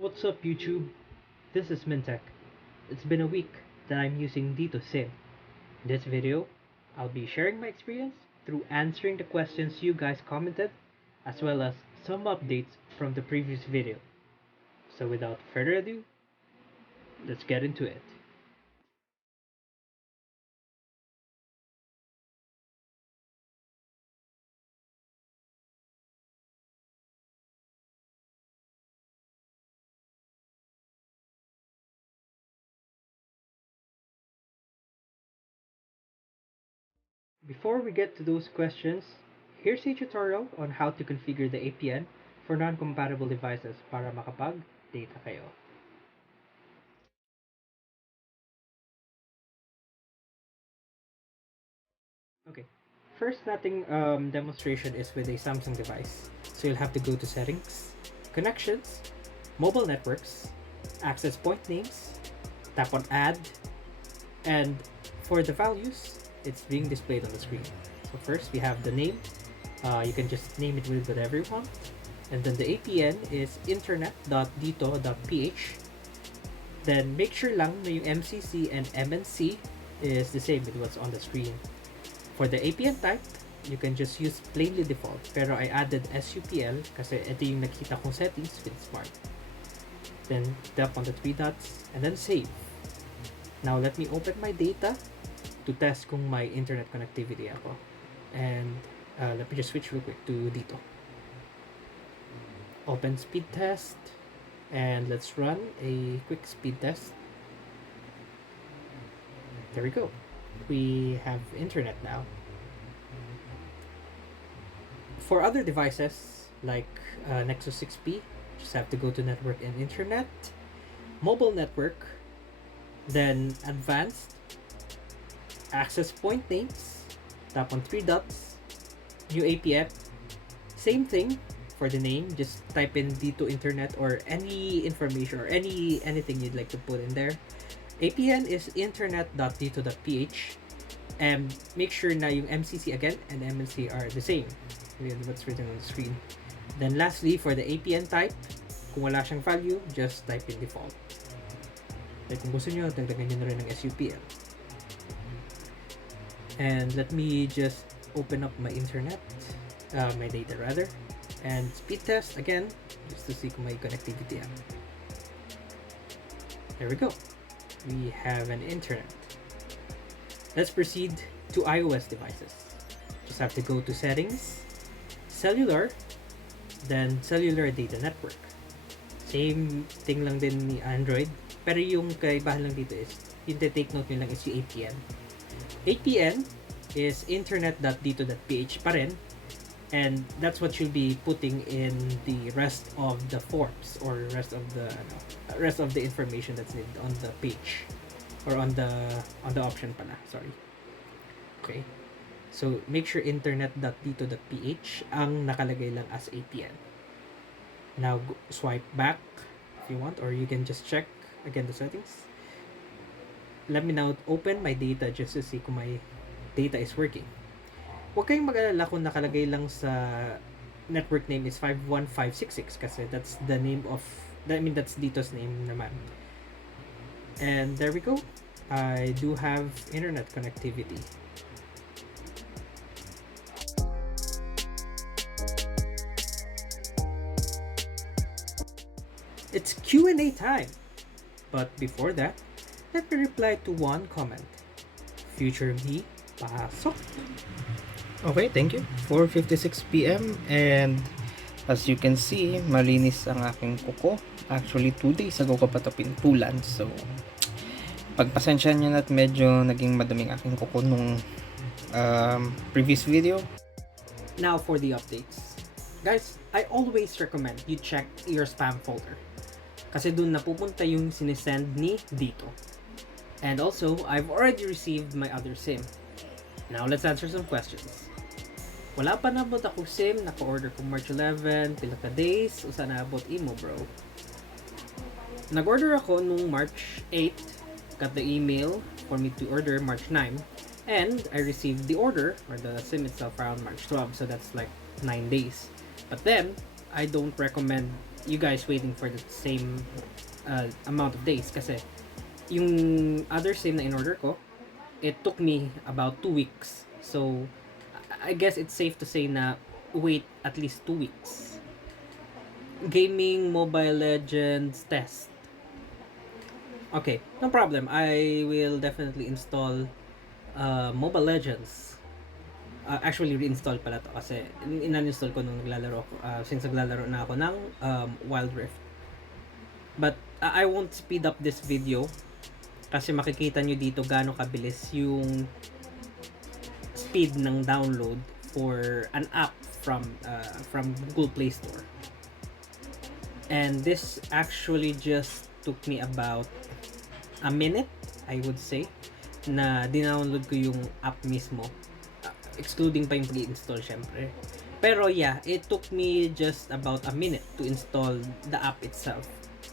What's up YouTube? This is Mintech. It's been a week that I'm using Dito Sim. In this video, I'll be sharing my experience through answering the questions you guys commented, as well as some updates from the previous video. So without further ado, let's get into it. Before we get to those questions, here's a tutorial on how to configure the APN for non-compatible devices para makapag-data kayo. Okay, first nating demonstration is with a Samsung device. So you'll have to go to Settings, Connections, Mobile Networks, Access Point Names, tap on Add, and for the values, it's being displayed on the screen. So first we have the name. You can just name it with whatever you want. And then the APN is internet.dito.ph. Then make sure lang na yung MCC and MNC is the same with what's on the screen. For the APN type, you can just use plainly default. Pero I added SUPL kasi ito yung nakita kong settings with Smart. Then tap on the three dots and then save. Now let me open my data to test kung my internet connectivity ako. And let me just switch real quick to dito. Open speed test and let's run a quick speed test. There we go. We have internet now. For other devices like Nexus 6P, just have to go to Network and Internet, Mobile Network, then Advanced, Access Point Names, tap on three dots, New APN. Same thing for the name, just type in Dito Internet or any information or anything you'd like to put in there. APN is internet.dito.ph, and make sure na yung MCC again and MNC are the same with what's written on the screen. Then lastly, for the APN type, kung wala siyang value, just type in default. Like kung gusto nyo, dagdagan nyo na rin ng SUPL. And let me just open up my internet, my data rather, and speed test again, just to see kung may connectivity. There we go. We have an internet. Let's proceed to iOS devices. Just have to go to Settings, Cellular, then Cellular Data Network. Same thing lang din ni Android, pero yung kaibahan lang dito is, yung take note nyo lang is yung APN. APN is internet.dito.ph pa rin, and that's what you'll be putting in the rest of the forms or rest of the information that's needed on the page or on the option pala, sorry. Okay, so make sure internet.dito.ph ang nakalagay lang as APN. Now swipe back if you want, or you can just check again the settings. Let me now open my data just to see kung my data is working. Huwag kayong mag-alala kung nakalagay lang sa network name is 51566 kasi that's the name of, that's Dito's name naman. And there we go. I do have internet connectivity. It's Q&A time. But before that, let me reply to one comment. Future me, pasok. Okay, thank you. 4:56 PM and as you can see, malinis ang aking kuko. Actually, 2 days ago ko pa ito pintulan. So, pagpasensya nyo na at medyo naging madaming aking kuko nung previous video. Now for the updates. Guys, I always recommend you check your spam folder. Kasi dun napupunta yung sinesend ni Dito. And also, I've already received my other SIM. Now, let's answer some questions. Wala pa nabot ako SIM, naka-order ko March 11, pila ka days, usa naabot imo bro. Nag-order ako nung March 8, got the email for me to order March 9, and I received the order, or the SIM itself around March 12, so that's like 9 days. But then, I don't recommend you guys waiting for the same amount of days kasi yung other SIM na in-order ko, it took me about 2 weeks. So, I guess it's safe to say na wait at least 2 weeks. Gaming Mobile Legends test. Okay, no problem. I will definitely install Mobile Legends. Actually, reinstall pala to kasi in-uninstall ko nung naglalaro ako. Since naglalaro na ako ng Wild Rift. But I won't speed up this video kasi makikita nyo dito gaano kabilis yung speed ng download for an app from Google Play Store. And this actually just took me about a minute, I would say, na dinownload ko yung app mismo. Excluding pa yung pre-install syempre. Pero yeah, it took me just about a minute to install the app itself.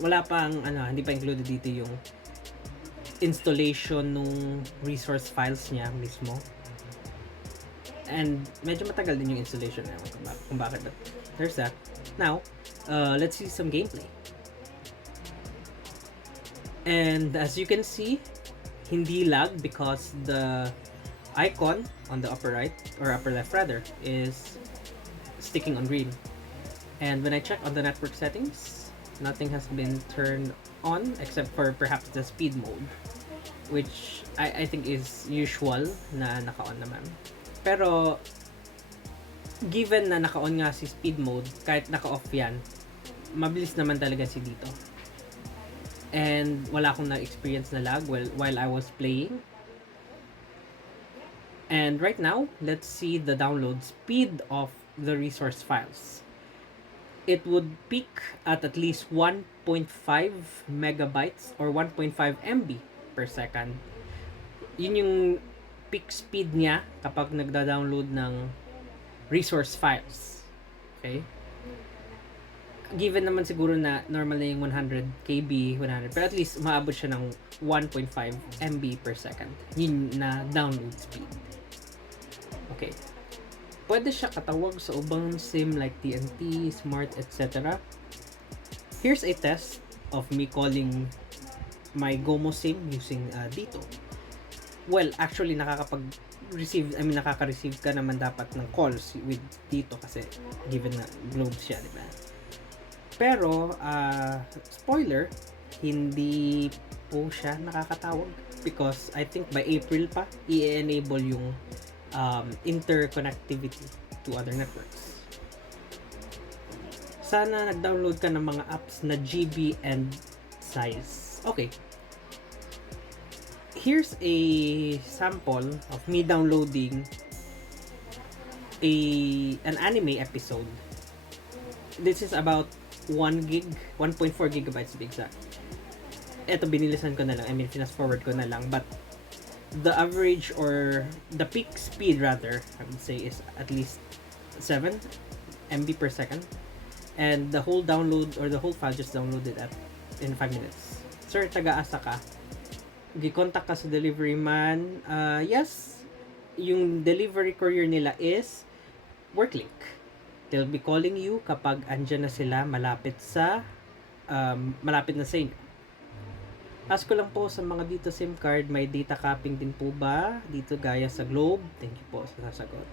Wala pang hindi pa included dito yung installation nung resource files niya mismo. And medyo matagal din yung installation na kung bakit, but there's that. Now, let's see some gameplay. And as you can see, hindi lag because the icon on the upper right, or upper left rather, is sticking on green. And when I check on the network settings, nothing has been turned on except for perhaps the speed mode, which I think is usual na naka-on naman. Pero given na naka-on nga si speed mode, kahit naka-off yan, mabilis naman talaga si dito. And wala akong na-experience na lag while I was playing. And right now, let's see the download speed of the resource files. It would peak at least 1.5 megabytes or 1.5 MB per second. Yun yung peak speed niya kapag nagda-download ng resource files. Okay? Given naman siguro na normal na yung 100 KB, 100, pero at least umaabot siya ng 1.5 MB per second. Yun na download speed. Okay. Pwede siya katawag sa ubang SIM like TNT, Smart, etc. Here's a test of me calling my Gomo SIM using dito. Well, actually nakaka-receive ka naman dapat ng calls with dito kasi given na globe siya, di ba? Pero spoiler, hindi po siya nakakatawag because I think by April pa i-enable yung interconnectivity to other networks. Sana nag-download ka ng mga apps na GB and size. Okay. Here's a sample of me downloading an anime episode. This is about 1 gig, 1.4 gigabytes to be exact. Ito binilisan ko na lang, fast forward ko na lang, but the average or the peak speed rather, I would say, is at least 7 MB per second. And the whole download or the whole file just downloaded in 5 minutes. Sir, taga-asa ka? Gi-contact ka sa delivery man? Yes, yung delivery courier nila is Worklink. They'll be calling you kapag andyan na sila malapit na sa inyo. Ask ko lang po sa mga dito SIM card, may data capping din po ba dito gaya sa Globe? Thank you po sa sasagot.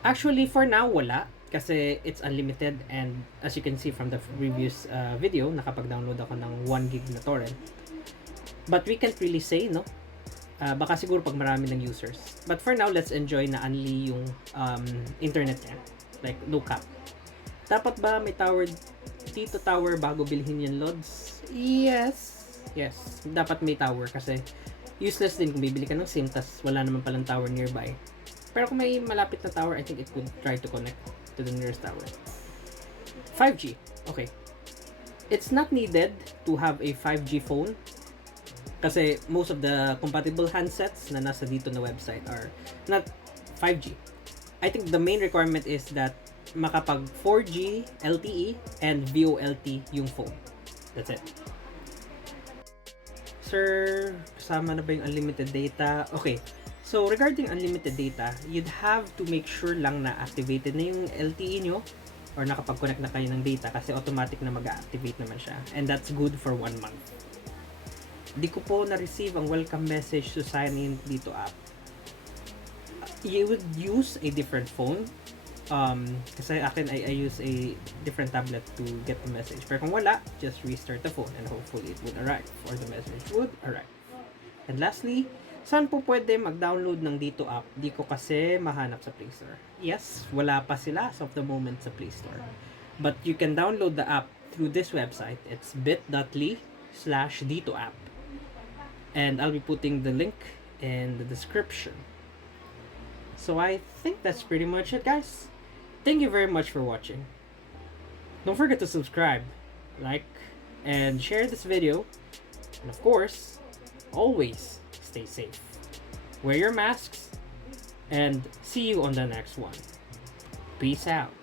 Actually, for now, wala. Kasi it's unlimited and as you can see from the previous video, nakapag-download ako ng 1 gig na torrent. But we can't really say, no? Baka siguro pag marami ng users. But for now, let's enjoy na only yung internet niya. Like, no cap. Dapat ba may dito tower bago bilhin yan, Lods? Yes. Dapat may tower kasi useless din kung bibili ka ng SIM tas wala naman palang tower nearby. Pero kung may malapit na tower, I think it would try to connect to the nearest tower. 5G. Okay. It's not needed to have a 5G phone kasi most of the compatible handsets na nasa dito na website are not 5G. I think the main requirement is that makapag 4G, LTE, and VoLTE yung phone. That's it. Sir, kasama na ba yung unlimited data? Okay. So, regarding unlimited data, you'd have to make sure lang na activated na yung LTE nyo or nakapag-connect na kayo ng data kasi automatic na mag-activate naman siya. And that's good for 1 month. Di ko po na-receive ang welcome message to sign in dito app. You would use a different phone. Kasi akin, I use a different tablet to get the message. Pero kung wala, just restart the phone and hopefully it would arrive or the message would arrive. And lastly, saan po pwede mag-download ng dito app? Di ko kasi mahanap sa Play Store. Yes, wala pa sila as of the moment sa Play Store. But you can download the app through this website. It's bit.ly/ditoapp. And I'll be putting the link in the description. So I think that's pretty much it, guys. Thank you very much for watching. Don't forget to subscribe, like, and share this video. And of course, always stay safe. Wear your masks, and see you on the next one. Peace out.